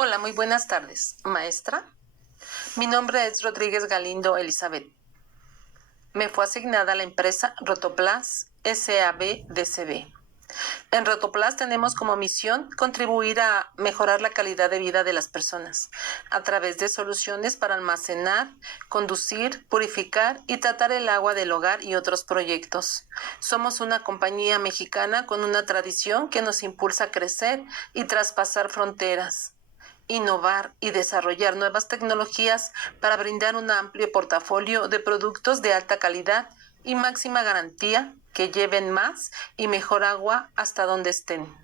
Hola, muy buenas tardes, maestra. Mi nombre es Rodríguez Galindo Elizabeth. Me fue asignada la empresa Rotoplas SAB-DCB. En Rotoplas tenemos como misión contribuir a mejorar la calidad de vida de las personas a través de soluciones para almacenar, conducir, purificar y tratar el agua del hogar y otros proyectos. Somos una compañía mexicana con una tradición que nos impulsa a crecer y traspasar fronteras, innovar y desarrollar nuevas tecnologías para brindar un amplio portafolio de productos de alta calidad y máxima garantía que lleven más y mejor agua hasta donde estén.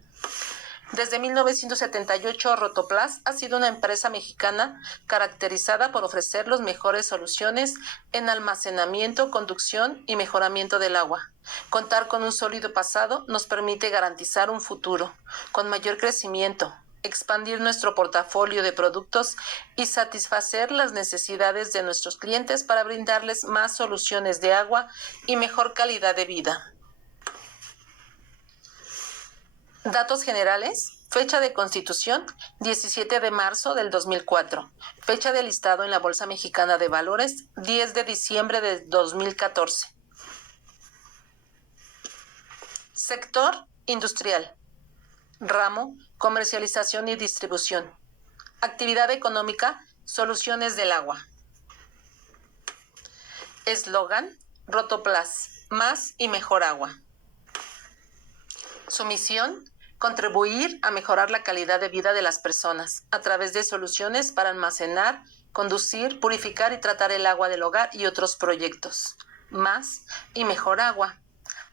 Desde 1978, Rotoplas ha sido una empresa mexicana caracterizada por ofrecer las mejores soluciones en almacenamiento, conducción y mejoramiento del agua. Contar con un sólido pasado nos permite garantizar un futuro con mayor crecimiento, expandir nuestro portafolio de productos y satisfacer las necesidades de nuestros clientes para brindarles más soluciones de agua y mejor calidad de vida. Datos generales. Fecha de constitución, 17 de marzo del 2004. Fecha de listado en la Bolsa Mexicana de Valores, 10 de diciembre de 2014. Sector industrial. Ramo, comercialización y distribución. Actividad económica, soluciones del agua. Eslogan, Rotoplas, más y mejor agua. Su misión, contribuir a mejorar la calidad de vida de las personas a través de soluciones para almacenar, conducir, purificar y tratar el agua del hogar y otros proyectos. Más y mejor agua.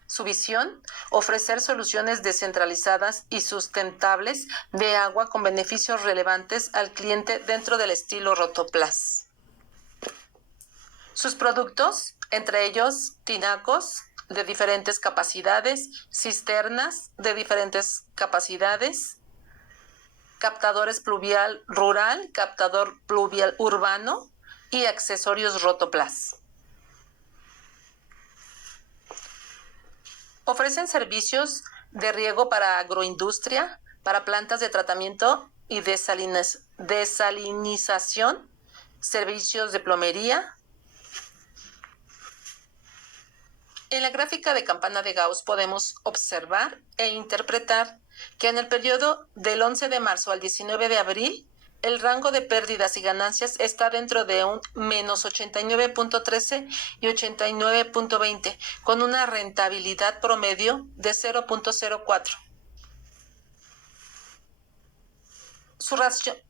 Su visión, ofrecer soluciones descentralizadas y sustentables de agua con beneficios relevantes al cliente dentro del estilo Rotoplas. Sus productos, entre ellos tinacos de diferentes capacidades, cisternas de diferentes capacidades, captadores pluvial rural, captador pluvial urbano y accesorios Rotoplas. Ofrecen servicios de riego para agroindustria, para plantas de tratamiento y desalinización, servicios de plomería. En la gráfica de campana de Gauss podemos observar e interpretar que en el periodo del 11 de marzo al 19 de abril, el rango de pérdidas y ganancias está dentro de un menos 89.13 y 89.20, con una rentabilidad promedio de 0.04. Su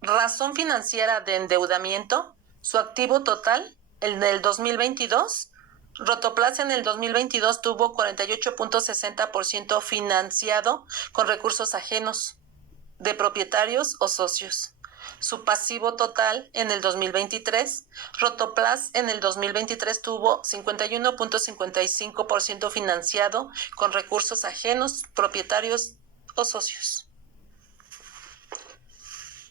razón financiera de endeudamiento, su activo total, en el 2022, Rotoplas en el 2022 tuvo 48.60% financiado con recursos ajenos de propietarios o socios. Su pasivo total en el 2023, Rotoplas en el 2023 tuvo 51.55% financiado con recursos ajenos, propietarios o socios.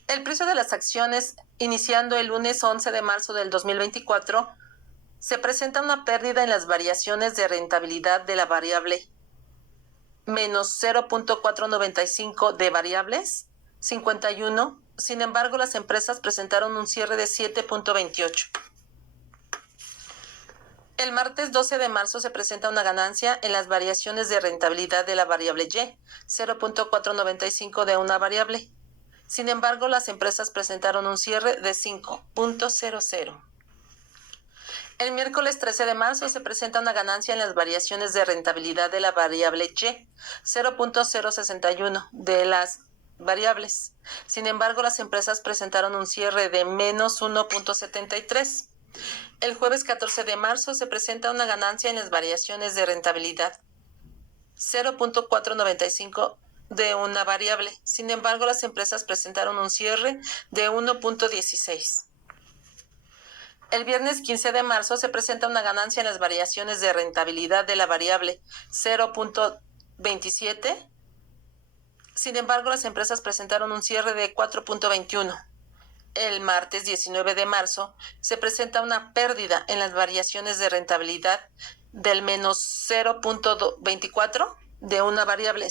El precio de las acciones, iniciando el lunes 11 de marzo del 2024, se presenta una pérdida en las variaciones de rentabilidad de la variable menos 0.495 de variables 51. Sin embargo, las empresas presentaron un cierre de 7.28. El martes 12 de marzo se presenta una ganancia en las variaciones de rentabilidad de la variable Y, 0.495 de una variable. Sin embargo, las empresas presentaron un cierre de 5.00. El miércoles 13 de marzo se presenta una ganancia en las variaciones de rentabilidad de la variable Y, 0.061 de las variables. Sin embargo, las empresas presentaron un cierre de menos 1.73. El jueves 14 de marzo se presenta una ganancia en las variaciones de rentabilidad, 0.495 de una variable. Sin embargo, las empresas presentaron un cierre de 1.16. El viernes 15 de marzo se presenta una ganancia en las variaciones de rentabilidad de la variable 0.27. Sin embargo, las empresas presentaron un cierre de 4.21. El martes 19 de marzo se presenta una pérdida en las variaciones de rentabilidad del menos 0.24 de una variable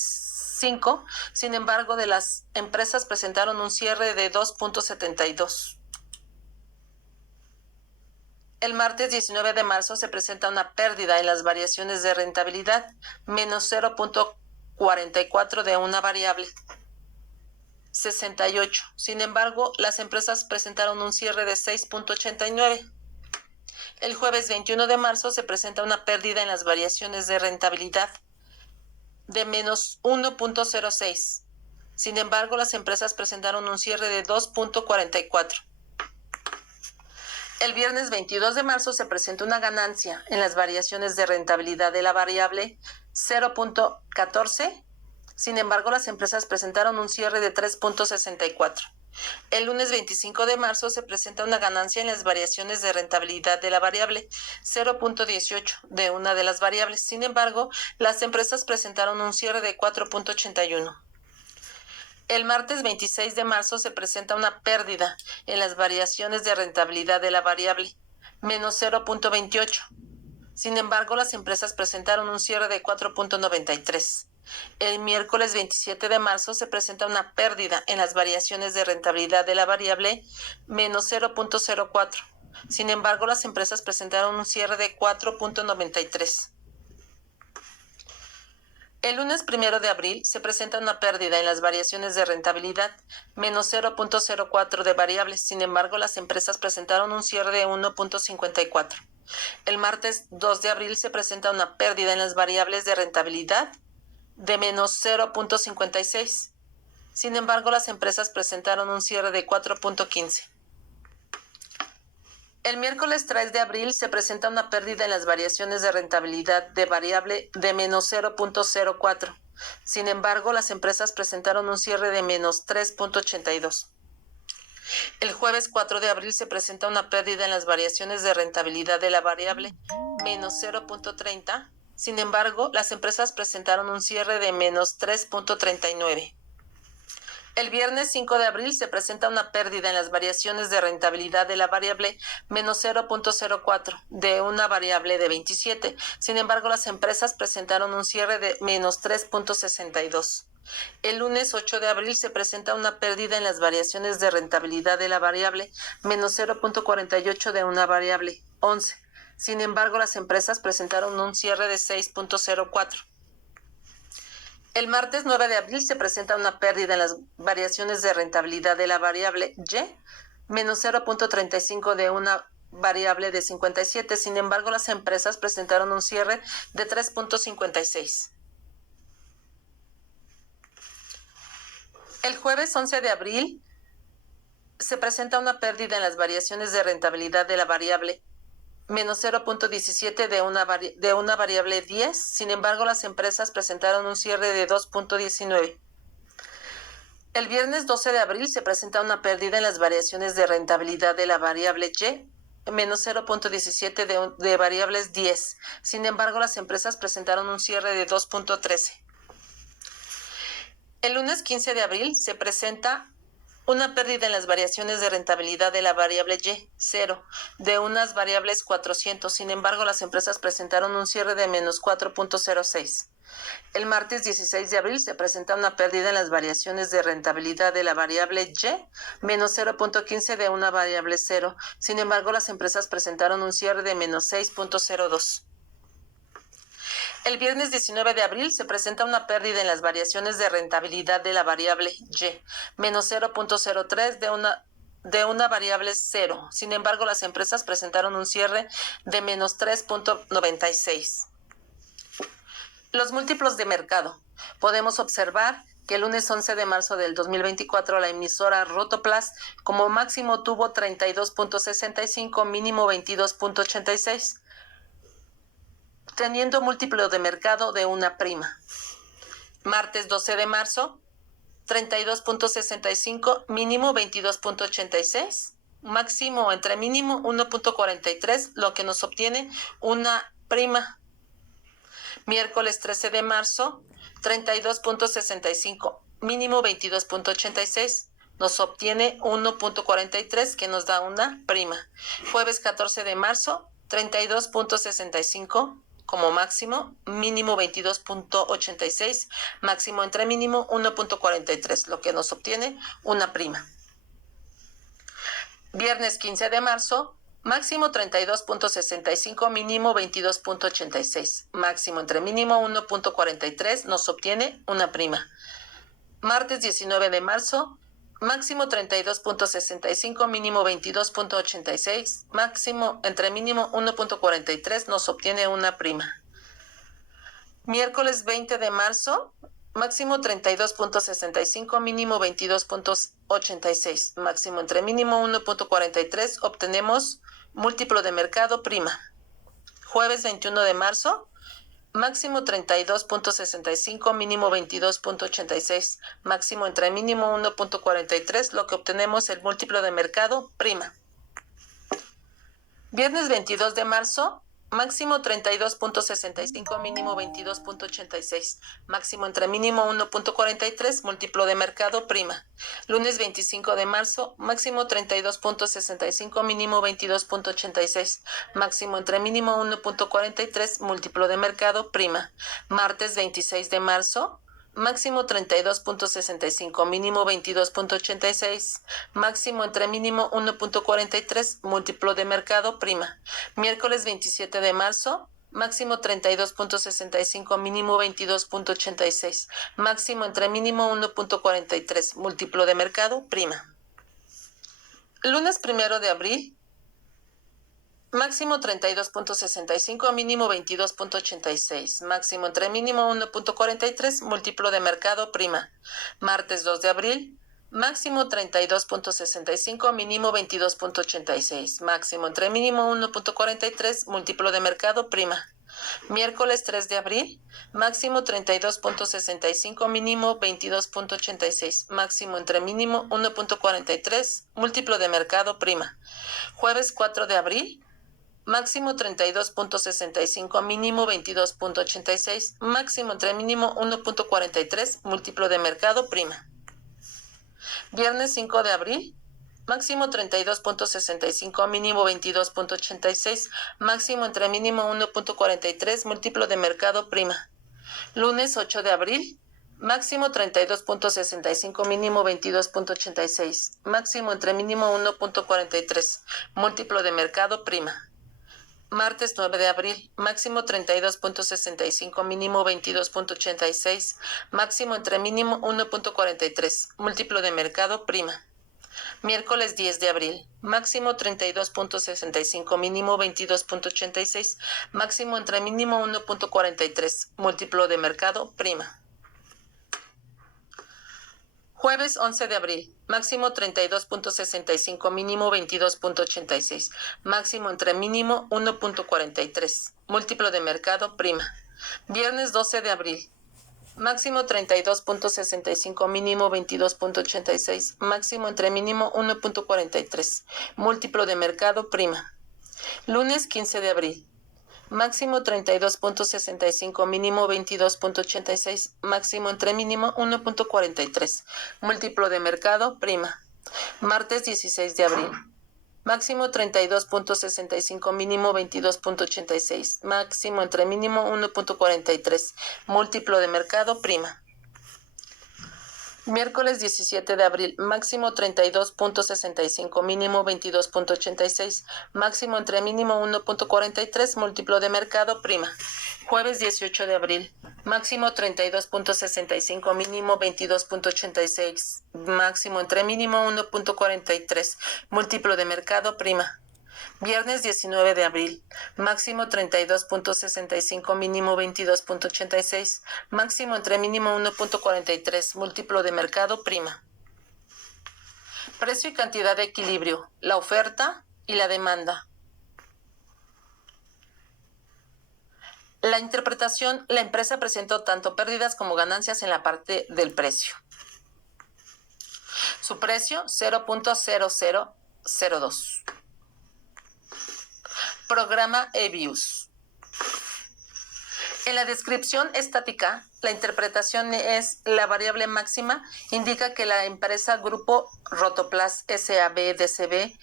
5. Sin embargo, de las empresas presentaron un cierre de 2.72. El martes 19 de marzo se presenta una pérdida en las variaciones de rentabilidad, menos 0.44 de una variable 68. Sin embargo, las empresas presentaron un cierre de 6.89. El jueves 21 de marzo se presenta una pérdida en las variaciones de rentabilidad de menos 1.06. Sin embargo, las empresas presentaron un cierre de 2.44. El viernes 22 de marzo se presenta una ganancia en las variaciones de rentabilidad de la variable 0.14. Sin embargo, las empresas presentaron un cierre de 3.64. El lunes 25 de marzo se presenta una ganancia en las variaciones de rentabilidad de la variable 0.18 de una de las variables. Sin embargo, las empresas presentaron un cierre de 4.81. El martes 26 de marzo se presenta una pérdida en las variaciones de rentabilidad de la variable, menos 0.28. Sin embargo, las empresas presentaron un cierre de 4.93. El miércoles 27 de marzo se presenta una pérdida en las variaciones de rentabilidad de la variable, menos 0.04. Sin embargo, las empresas presentaron un cierre de 4.93. El lunes 1 de abril se presenta una pérdida en las variaciones de rentabilidad, menos 0.04 de variables. Sin embargo, las empresas presentaron un cierre de 1.54. El martes 2 de abril se presenta una pérdida en las variables de rentabilidad de menos 0.56. Sin embargo, las empresas presentaron un cierre de 4.15. El miércoles 3 de abril se presenta una pérdida en las variaciones de rentabilidad de variable de menos 0.04. Sin embargo, las empresas presentaron un cierre de menos 3.82. El jueves 4 de abril se presenta una pérdida en las variaciones de rentabilidad de la variable menos 0.30. Sin embargo, las empresas presentaron un cierre de menos 3.39. El viernes 5 de abril se presenta una pérdida en las variaciones de rentabilidad de la variable menos 0.04 de una variable de 27. Sin embargo, las empresas presentaron un cierre de menos 3.62. El lunes 8 de abril se presenta una pérdida en las variaciones de rentabilidad de la variable menos 0.48 de una variable 11. Sin embargo, las empresas presentaron un cierre de 6.04. El martes 9 de abril se presenta una pérdida en las variaciones de rentabilidad de la variable Y, menos 0.35 de una variable de 57. Sin embargo, las empresas presentaron un cierre de 3.56. El jueves 11 de abril se presenta una pérdida en las variaciones de rentabilidad de la variable menos 0.17 de una variable 10. Sin embargo, las empresas presentaron un cierre de 2.19. El viernes 12 de abril se presenta una pérdida en las variaciones de rentabilidad de la variable Y, menos 0.17 de variables 10. Sin embargo, las empresas presentaron un cierre de 2.13. El lunes 15 de abril se presenta una pérdida en las variaciones de rentabilidad de la variable Y, 0, de unas variables 400. Sin embargo, las empresas presentaron un cierre de menos 4.06. El martes 16 de abril se presenta una pérdida en las variaciones de rentabilidad de la variable Y, menos 0.15 de una variable 0. Sin embargo, las empresas presentaron un cierre de menos 6.02. El viernes 19 de abril se presenta una pérdida en las variaciones de rentabilidad de la variable Y, menos 0.03 de una variable 0. Sin embargo, las empresas presentaron un cierre de menos 3.96. Los múltiplos de mercado. Podemos observar que el lunes 11 de marzo del 2024 la emisora Rotoplas como máximo tuvo 32.65, mínimo 22.86. Teniendo múltiplo de mercado de una prima. Martes 12 de marzo, 32.65, mínimo 22.86, máximo entre mínimo 1.43, lo que nos obtiene una prima. Miércoles 13 de marzo, 32.65, mínimo 22.86, nos obtiene 1.43, que nos da una prima. Jueves 14 de marzo, 32.65, como máximo, mínimo 22.86, máximo entre mínimo 1.43, lo que nos obtiene una prima. Viernes 15 de marzo, máximo 32.65, mínimo 22.86, máximo entre mínimo 1.43, nos obtiene una prima. Martes 19 de marzo, máximo 32.65, mínimo 22.86, máximo entre mínimo 1.43, nos obtiene una prima. Miércoles 20 de marzo, máximo 32.65, mínimo 22.86, máximo entre mínimo 1.43, obtenemos múltiplo de mercado prima. Jueves 21 de marzo, máximo 32.65, mínimo 22.86, máximo entre mínimo 1.43, lo que obtenemos el múltiplo de mercado prima. Viernes 22 de marzo, máximo 32.65, mínimo 22.86, máximo entre mínimo 1.43, múltiplo de mercado prima. Lunes 25 de marzo, máximo 32.65, mínimo 22.86, máximo entre mínimo 1.43, múltiplo de mercado prima. Martes 26 de marzo, máximo 32.65, mínimo 22.86, máximo entre mínimo 1.43, múltiplo de mercado prima. Miércoles 27 de marzo, máximo 32.65, mínimo 22.86, máximo entre mínimo 1.43, múltiplo de mercado prima. Lunes 1 de abril, máximo 32.65, mínimo 22.86, máximo entre mínimo 1.43, múltiplo de mercado prima. Martes 2 de abril, máximo 32.65, mínimo 22.86, máximo entre mínimo 1.43, múltiplo de mercado prima. Miércoles 3 de abril, máximo 32.65, mínimo 22.86, máximo entre mínimo 1.43, múltiplo de mercado prima. Jueves 4 de abril, máximo 32.65, mínimo 22.86, máximo entre mínimo 1.43, múltiplo de mercado prima. Viernes 5 de abril, máximo 32.65, mínimo 22.86, máximo entre mínimo 1.43, múltiplo de mercado prima. Lunes 8 de abril, máximo 32.65, mínimo 22.86, máximo entre mínimo 1.43, múltiplo de mercado prima. Martes 9 de abril, máximo 32.65, mínimo 22.86, máximo entre mínimo 1.43, múltiplo de mercado prima. Miércoles 10 de abril, máximo 32.65, mínimo 22.86, máximo entre mínimo 1.43, múltiplo de mercado prima. Jueves 11 de abril, máximo 32.65, mínimo 22.86, máximo entre mínimo 1.43, múltiplo de mercado prima. Viernes 12 de abril, máximo 32.65, mínimo 22.86, máximo entre mínimo 1.43, múltiplo de mercado prima. Lunes 15 de abril, máximo 32.65, mínimo 22.86, máximo entre mínimo 1.43, múltiplo de mercado prima. Martes 16 de abril, máximo 32.65, mínimo 22.86, máximo entre mínimo 1.43, múltiplo de mercado prima. Miércoles 17 de abril, máximo 32.65, mínimo 22.86, máximo entre mínimo 1.43, múltiplo de mercado prima. Jueves 18 de abril, máximo 32.65, mínimo 22.86, máximo entre mínimo 1.43, múltiplo de mercado prima. Viernes 19 de abril, máximo 32.65, mínimo 22.86, máximo entre mínimo 1.43, múltiplo de mercado prima. Precio y cantidad de equilibrio, la oferta y la demanda. La interpretación, la empresa presentó tanto pérdidas como ganancias en la parte del precio. Su precio, 0.0002. Programa EBIUS. En la descripción estática, la interpretación es la variable máxima indica que la empresa Grupo Rotoplas S.A.B. DCB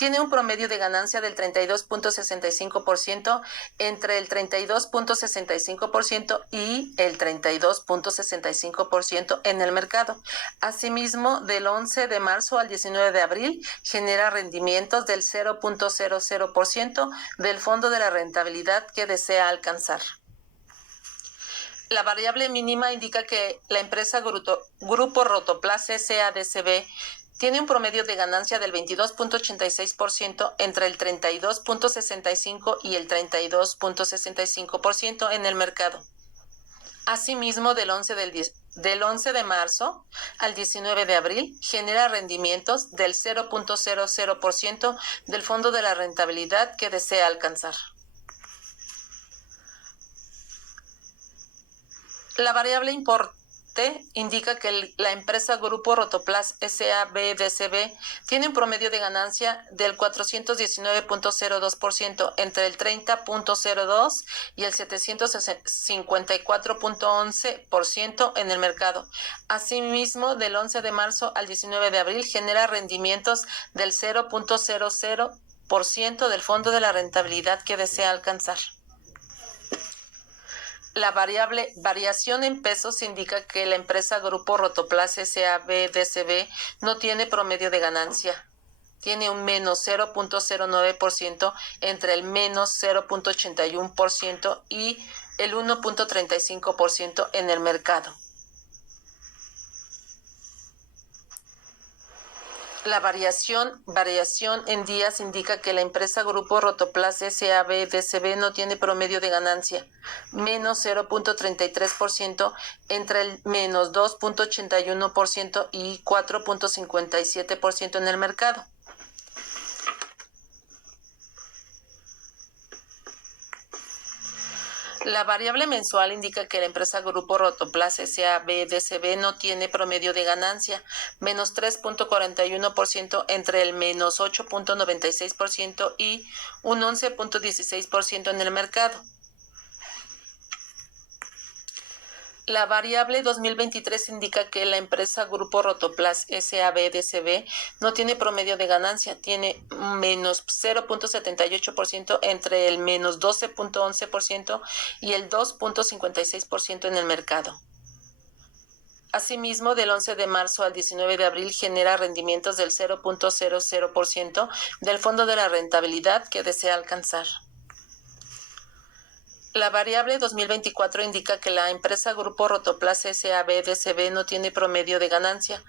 tiene un promedio de ganancia del 32.65% entre el 32.65% y el 32.65% en el mercado. Asimismo, del 11 de marzo al 19 de abril genera rendimientos del 0.00% del fondo de la rentabilidad que desea alcanzar. La variable mínima indica que la empresa Grupo Rotoplas S.A.D.C.B. tiene un promedio de ganancia del 22.86% entre el 32.65% y el 32.65% en el mercado. Asimismo, del 11 de marzo al 19 de abril genera rendimientos del 0.00% del fondo de la rentabilidad que desea alcanzar. La variable importe indica que la empresa Grupo Rotoplas S.A.B.D.C.B. tiene un promedio de ganancia del 419.02% entre el 30.02% y el 754.11% en el mercado. Asimismo, del 11 de marzo al 19 de abril genera rendimientos del 0.00% del fondo de la rentabilidad que desea alcanzar. La variable variación en pesos indica que la empresa Grupo Rotoplas S.A.B.D.C.B. no tiene promedio de ganancia. Tiene un menos 0.09% entre el menos 0.81% y el 1.35% en el mercado. La variación en días indica que la empresa Grupo Rotoplas S.A.B.D.C.B. no tiene promedio de ganancia, menos 0.33% entre el menos 2.81% y 4.57% en el mercado. La variable mensual indica que la empresa Grupo Rotoplas S.A.B.D.C.B. no tiene promedio de ganancia, menos 3.41% entre el menos 8.96% y un 11.16% en el mercado. La variable 2023 indica que la empresa Grupo Rotoplas S.A.B.D.C.B. no tiene promedio de ganancia, tiene menos 0.78% entre el menos 12.11% y el 2.56% en el mercado. Asimismo, del 11 de marzo al 19 de abril genera rendimientos del 0.00% del fondo de la rentabilidad que desea alcanzar. La variable 2024 indica que la empresa Grupo Rotoplas S.A.B.D.C.B. no tiene promedio de ganancia,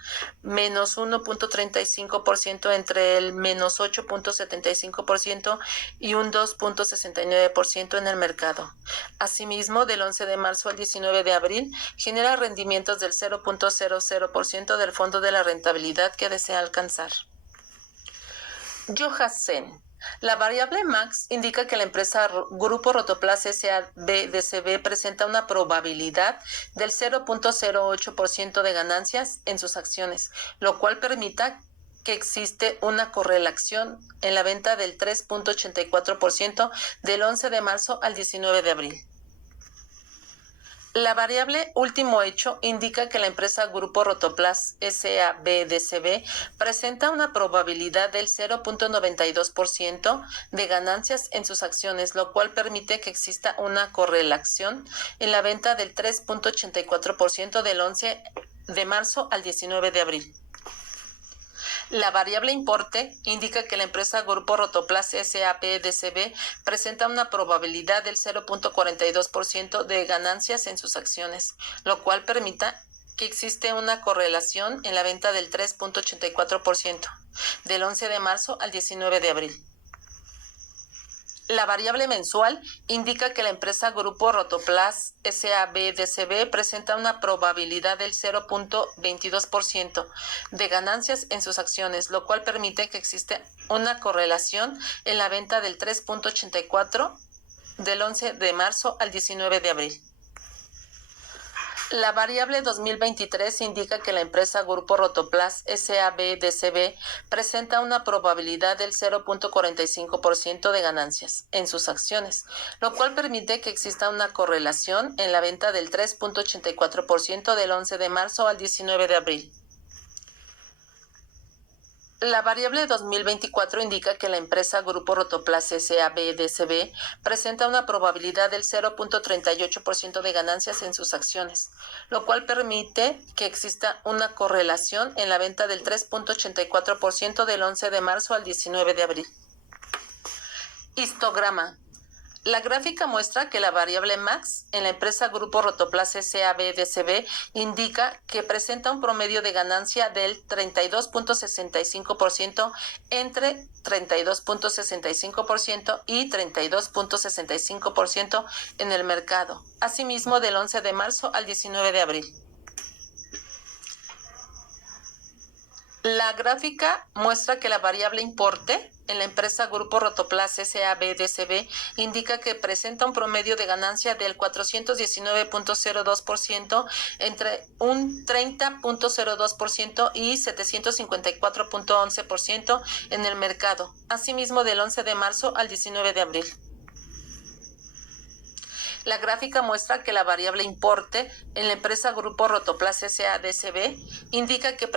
menos 1.35% entre el menos 8.75% y un 2.69% en el mercado. Asimismo, del 11 de marzo al 19 de abril genera rendimientos del 0.00% del fondo de la rentabilidad que desea alcanzar. Johansen. La variable MAX indica que la empresa Grupo Rotoplas S.A.B.D.C.B. presenta una probabilidad del 0.08% de ganancias en sus acciones, lo cual permita que existe una correlación en la venta del 3.84% del 11 de marzo al 19 de abril. La variable último hecho indica que la empresa Grupo Rotoplas S.A.B.D.C.B. presenta una probabilidad del 0.92% de ganancias en sus acciones, lo cual permite que exista una correlación en la venta del 3.84% del 11 de marzo al 19 de abril. La variable importe indica que la empresa Grupo Rotoplas S.A.B.D.C.B. presenta una probabilidad del 0.42% de ganancias en sus acciones, lo cual permita que existe una correlación en la venta del 3.84% del 11 de marzo al 19 de abril. La variable mensual indica que la empresa Grupo Rotoplas S.A.B.D.C.B. presenta una probabilidad del 0.22% de ganancias en sus acciones, lo cual permite que exista una correlación en la venta del 3.84% del 11 de marzo al 19 de abril. La variable 2023 indica que la empresa Grupo Rotoplas S.A.B.D.C.B. presenta una probabilidad del 0.45% de ganancias en sus acciones, lo cual permite que exista una correlación en la venta del 3.84% del 11 de marzo al 19 de abril. La variable 2024 indica que la empresa Grupo Rotoplas S.A.B. DCB presenta una probabilidad del 0.38% de ganancias en sus acciones, lo cual permite que exista una correlación en la venta del 3.84% del 11 de marzo al 19 de abril. Histograma. La gráfica muestra que la variable MAX en la empresa Grupo Rotoplas S.A.B. DCB indica que presenta un promedio de ganancia del 32.65% entre 32.65% y 32.65% en el mercado, asimismo del 11 de marzo al 19 de abril. La gráfica muestra que la variable importe en la empresa Grupo Rotoplas S.A.B. DCB indica que presenta un promedio de ganancia del 419.02% entre un 30.02% y 754.11% en el mercado, asimismo del 11 de marzo al 19 de abril. La gráfica muestra que la variable importe en la empresa Grupo Rotoplas S.A.D.C.B. indica que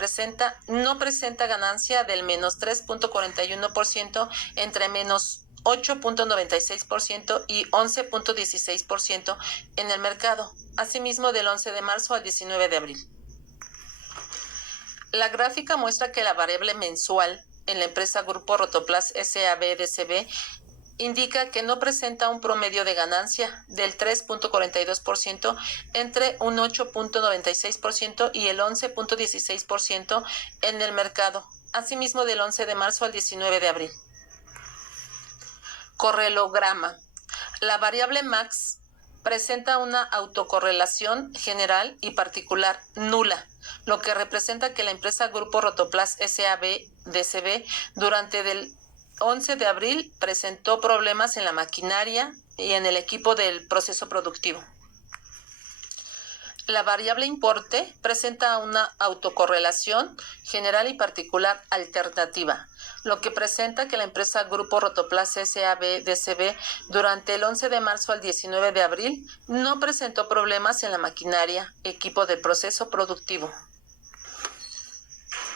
no presenta ganancia del menos 3.41% entre menos 8.96% y 11.16% en el mercado, asimismo del 11 de marzo al 19 de abril. La gráfica muestra que la variable mensual en la empresa Grupo Rotoplas S.A.B. DCB indica que no presenta un promedio de ganancia del 3.42% entre un 8.96% y el 11.16% en el mercado, asimismo del 11 de marzo al 19 de abril. Correlograma. La variable MAX presenta una autocorrelación general y particular nula, lo que representa que la empresa Grupo Rotoplas S.A.B. DCB durante el 11 de abril presentó problemas en la maquinaria y en el equipo del proceso productivo. La variable importe presenta una autocorrelación general y particular alternativa, lo que presenta que la empresa Grupo Rotoplas S.A.B. DCB durante el 11 de marzo al 19 de abril no presentó problemas en la maquinaria, equipo del proceso productivo.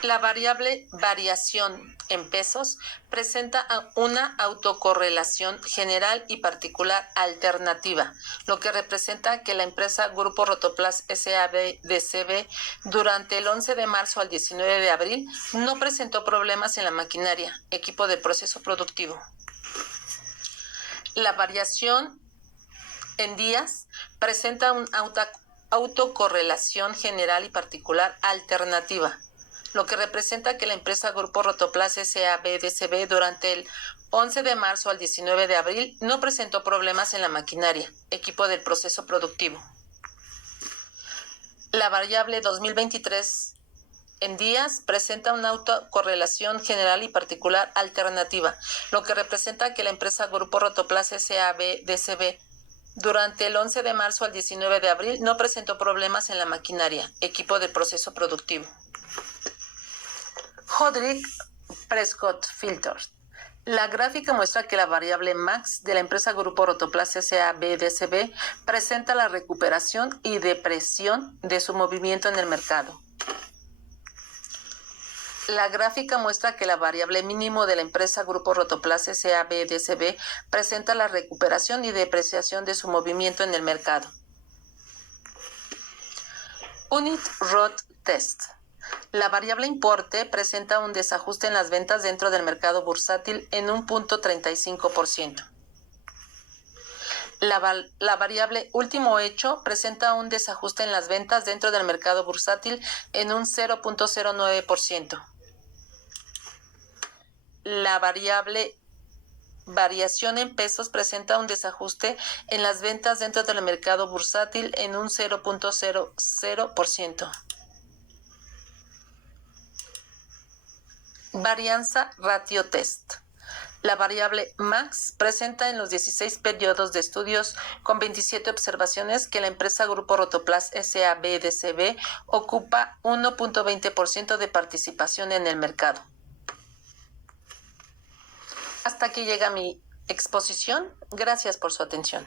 La variable variación en pesos presenta una autocorrelación general y particular alternativa, lo que representa que la empresa Grupo Rotoplas S.A.B. DCB durante el 11 de marzo al 19 de abril no presentó problemas en la maquinaria, equipo de proceso productivo. La variación en días presenta una autocorrelación general y particular alternativa, lo que representa que la empresa Grupo Rotoplas S.A.B. DCB durante el 11 de marzo al 19 de abril no presentó problemas en la maquinaria, equipo del proceso productivo. La variable 2023 en días presenta una autocorrelación general y particular alternativa, lo que representa que la empresa Grupo Rotoplas S.A.B. DCB durante el 11 de marzo al 19 de abril no presentó problemas en la maquinaria, equipo del proceso productivo. Hodrick-Prescott Filters. La gráfica muestra que la variable MAX de la empresa Grupo Rotoplas S.A.B. DCB presenta la recuperación y depresión de su movimiento en el mercado. La gráfica muestra que la variable mínimo de la empresa Grupo Rotoplas S.A.B. DCB presenta la recuperación y depreciación de su movimiento en el mercado. Unit Road Test. La variable importe presenta un desajuste en las ventas dentro del mercado bursátil en un 0.35%. La variable último hecho presenta un desajuste en las ventas dentro del mercado bursátil en un 0.09%. La variable variación en pesos presenta un desajuste en las ventas dentro del mercado bursátil en un 0.00%. Varianza Ratio Test. La variable MAX presenta en los 16 periodos de estudios con 27 observaciones que la empresa Grupo Rotoplas S.A.B. DCB ocupa 1.20% de participación en el mercado. Hasta aquí llega mi exposición. Gracias por su atención.